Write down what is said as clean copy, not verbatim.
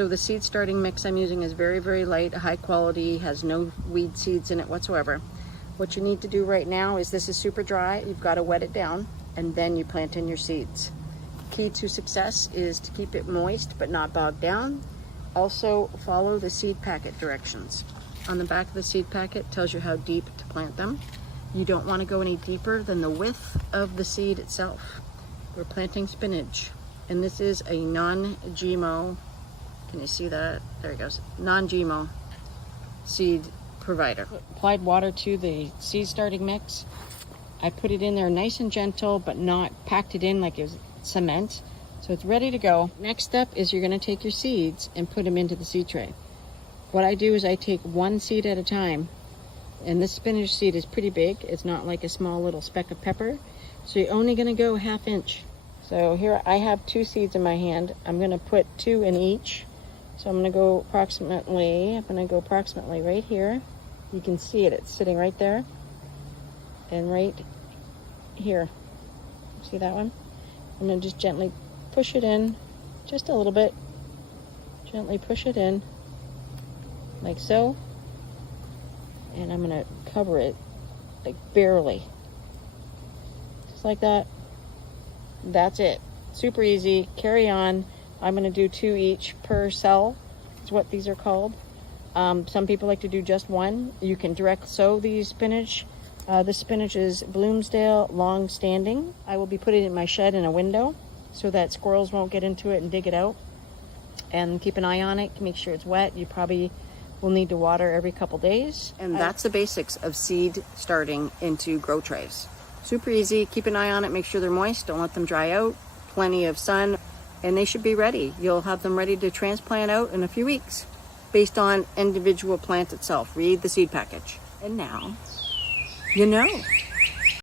So the seed starting mix I'm using is very, very light, high quality, has no weed seeds in it whatsoever. What you need to do right now is, this is super dry, you've got to wet it down, and then you plant in your seeds. Key to success is to keep it moist but not bogged down. Also follow the seed packet directions. On the back of the seed packet tells you how deep to plant them. You don't want to go any deeper than the width of the seed itself. We're planting spinach, and this is a non-GMO, can you see that? There it goes, non-GMO seed provider. Applied water to the seed starting mix. I put it in there nice and gentle, but not packed it in like it was cement. So it's ready to go. Next step is you're going to take your seeds and put them into the seed tray. What I do is I take one seed at a time, and this spinach seed is pretty big. It's not like a small little speck of pepper. So you're only going to go 1/2 inch. So here I have 2 seeds in my hand. I'm going to put 2 in each. So I'm going to go approximately right here. You can see it, it's sitting right there. And right here. See that one? I'm going to just gently push it in, just a little bit. Gently push it in, like so. And I'm going to cover it, like barely. Just like that. That's it. Super easy. Carry on. I'm going to do 2 each per cell. That's what these are called. Some people like to do just 1. You can direct sow these spinach. This spinach is Bloomsdale long standing. I will be putting it in my shed in a window so that squirrels won't get into it and dig it out. And keep an eye on it. Make sure it's wet. You probably will need to water every couple days. And that's the basics of seed starting into grow trays. Super easy. Keep an eye on it. Make sure they're moist. Don't let them dry out. Plenty of sun. And they should be ready. You'll have them ready to transplant out in a few weeks based on individual plant itself. Read the seed package. And now, you know.